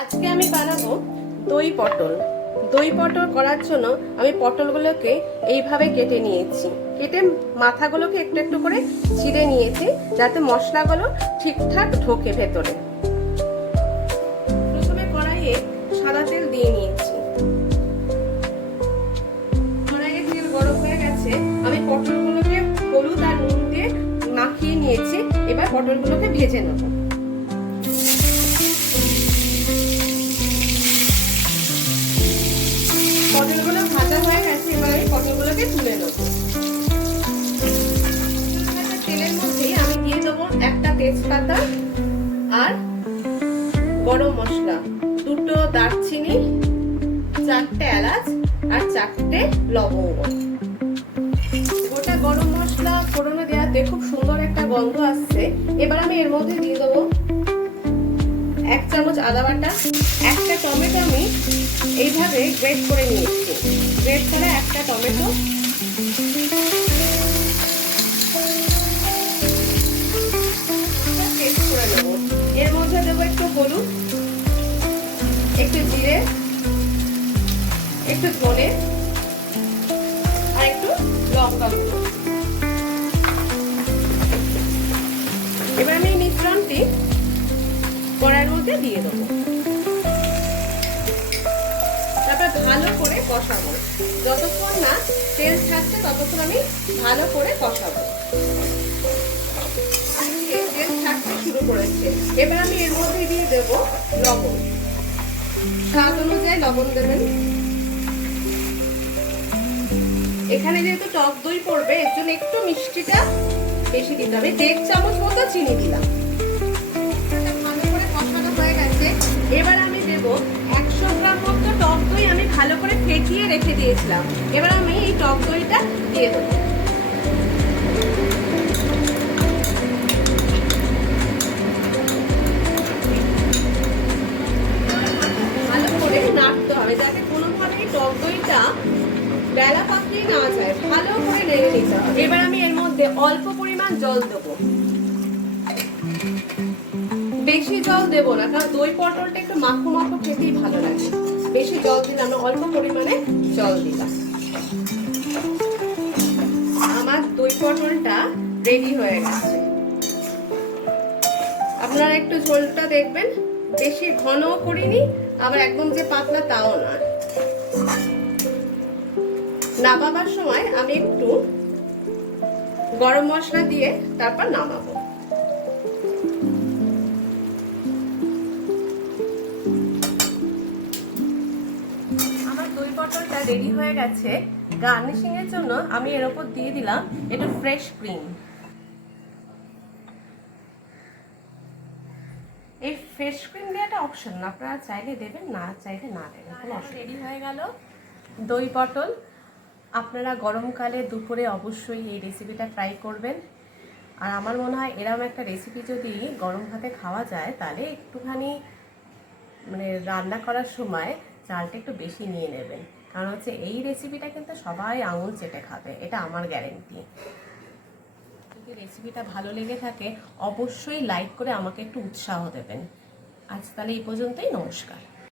আজকে আমি বানাবো দই পটল। দই পটল করার জন্য আমি পটলগুলোকে এইভাবে কেটে নিয়েছি। কেটে মাথাগুলোকে একটু একটু করে ছিঁড়ে নিয়েছি যাতে মশলাগুলো ঠিকঠাক ঢোকে ভেতরে। প্রথমে কড়াইয়ে সাদা তেল দিয়ে নিয়েছি। কড়াইয়ে তেল গরম হয়ে গেছে, আমি পটলগুলোকে হলুদ আর নুন দিয়ে মাখিয়ে নিয়েছি। এবার পটলগুলোকে ভেজে নেব। পটলগুলো ভাজা হয়ে গেছে, এবার আমি পটলগুলোকে তুলে নেব। তেলের মধ্যেই আমি দিয়ে দেবো একটা তেজপাতা আর গরম মশলা, দুটো দারচিনি, চারটে এলাচ আর চারটে লবঙ্গ। গোটা গরম মশলা ফোড়নে দেওয়াতে খুব সুন্দর একটা গন্ধ আসছে। এবার আমি এর মধ্যে দিয়ে দেবো 1 চামচ আদা বাটা, একটা টমেটো আমি এইভাবে গ্রেট করে নিয়েছি। গ্রেট করা একটা টমেটো, পেস্ট করে নেব। এর মধ্যে দেবো একটু হলুদ, একটু জিরে, একটু ধনে আর একটু লঙ্কা গুঁড়ো। এবার আমি এই মিশ্রণটি কড়াইয়ের মধ্যে দিয়ে দেবো। তারপর ভালো করে কষাবো। যতক্ষণ না তেল ছাড়ছে ততক্ষণ আমি ভালো করে কষাবো। তেল ছাড়তে শুরু করেছে, এবার আমি এর মধ্যে দিয়ে দেব লবণ। স্বাদ অনুযায়ী লবণ দেবেন। এখানে যেহেতু টক দই পড়বে এর জন্য একটু মিষ্টিটা বেশি দিতে হবে। 1.5 চামচ মতো চিনি দিলাম। ভালো করে কষানো হয়ে গেছে, এবার আমি দেব 100 গ্রাম মতো টক দই আমি ভালো করে ফেটিয়ে রেখে দিয়েছিলাম। এবার আমি এই টক দইটা দিয়ে দেবো। ভালো করে নাড়তে হবে যাতে কোনোভাবে টক দইটা বেলা পাকিয়ে না যায়, ভালো করে নেড়ে নিতে হবে। এবার আমি এর মধ্যে অল্প পরিমাণ জল দেবো। বেশি জল দেবো না, কারণ দই পটলটা একটু মাখো মাখো খেতেই ভালো লাগে। বেশি জল দিলাম না, অল্প পরিমাণে জল দিলাম। আমার দই পটলটা রেডি হয়ে গেছে। আপনারা একটু ঝোলটা দেখবেন, বেশি ঘনও করিনি আবার একদম যে পাতলা তাও না। নামাবার সময় আমি একটু গরম মশলা দিয়ে তারপর নামাবো। আমার দই পটলটা রেডি হয়ে গেছে। গার্নিশিং এর জন্য আমি এর উপর দিয়ে দিলাম একটু ফ্রেশ ক্রিম। এই ফ্রেশ ক্রিম দেওয়াটা অপশন, আপনারা চাইলে দেবেন, না চাইলে না দেবেন। রেডি হয়ে গেল দই পটল। আপনারা গরমকালে দুপুরে অবশ্যই এই রেসিপিটা ট্রাই করবেন। আর আমার মনে হয় এরকম একটা রেসিপি যদি গরম ভাতে খাওয়া যায় তাহলে একটুখানি রান্না করার সময় চালটা একটু বেশি নিয়ে নেবেন, কারণ হচ্ছে এই রেসিপিটা কিন্তু সবাই আঙুল চেটে খাবে, এটা আমার গ্যারেন্টি। যদি রেসিপিটা ভালো লেগে থাকে অবশ্যই লাইক করে আমাকে একটু উৎসাহ দেবেন। আজ তাহলে এই পর্যন্তই, নমস্কার।